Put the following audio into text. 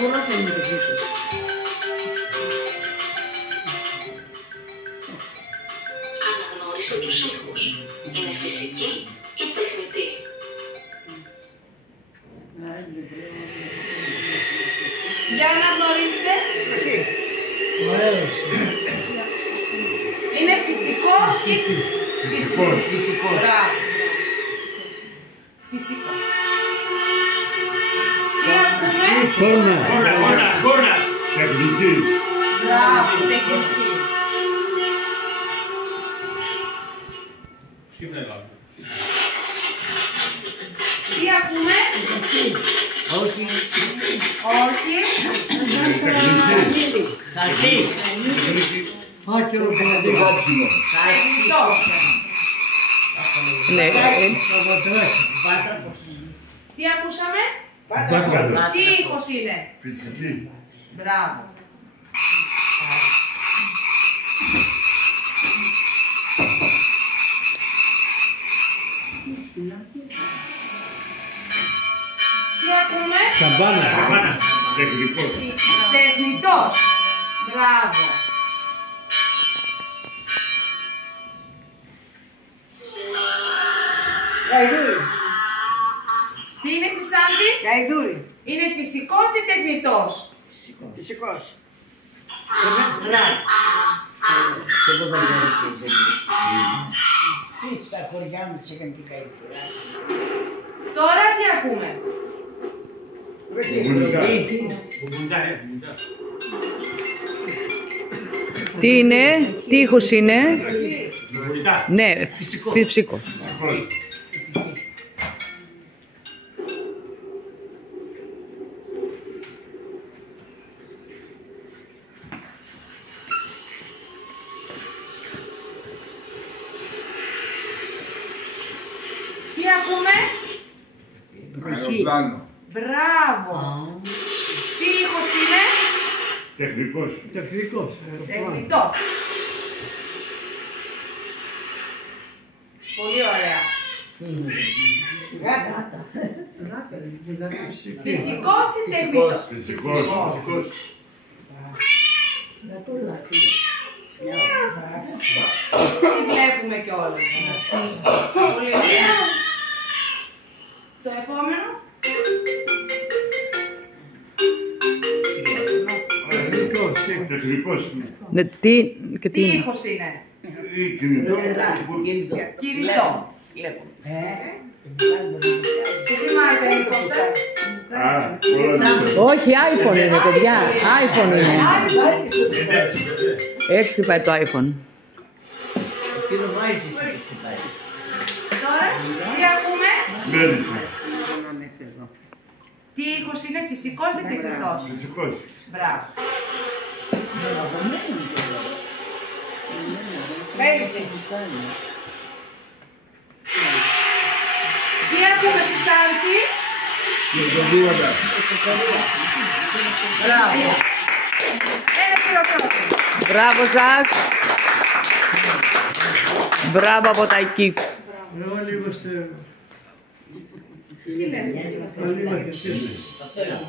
φορά και είναι τεχνητός. Αναγνώρισε τους ήχους. Είναι φυσική ή τεχνητή? Για να γνωρίσετε. Είναι φυσικός ή Φυσικός. Μπράβο. Φυσικό. Τι ακούμε? Κόρνα. Τεχνική. Μπράβο, τεχνική. Τι ακούμε? Όχι. Όχι. Τεχνική. Φάκελο παραδείγμα. Τεχνητός. Ναι. Τι ακούσαμε? Βάτρα. Τι ήχος είναι? Φυσική. Μπράβο. Τι ακούμε? Καμπάνα. Τεχνικός. Τεχνητός. Μπράβο. Γαϊδούρι. Τι είναι, Χρυσάνθη? Γαϊδούρι. Είναι φυσικός ή τεχνητός? Φυσικός. Και εγώ δεν μπορούσα. Τι στα χωριά μου τις έκανε και γαϊδουρά. Τώρα τι ακούμε? Τι είναι, τι ήχος είναι? Ναι, φυσικός. Τι ακούμε? Αεροπλάνο. Μπράβο. Τι ήχος είναι? Τεχνικός. Τεχνικός. Τεχνητός. Πολύ ωραία. Φυσικός ή τεχνητός? Φυσικός. Τι βλέπουμε κιόλας. Πολύ ωραία. Το επόμενο. Τεχνικός. Ναι, τι και τι Τι είναι? ήχος είναι? Ή κινητό. Κινητό. Και τι μάρκα είναι, Κώστα? Α, όλα. Όχι, iPhone είναι, παιδιά. iPhone είναι. Έτσι χτυπάει το iPhone. Τι το βάζεις. Τώρα, τι ακούμε? Μέλισσα. Τι ήχος είναι, φυσικός ή τεχνητός? Φυσικός. Μπράβο. Τι ακούμε, Χρυσάνθη? Μπράβο. Ένα χειροκρότημα. Μπράβο σας. Μπράβο από τα εκεί. Όλοι είμαστε... Τι λέτε? Όλοι είμαστε.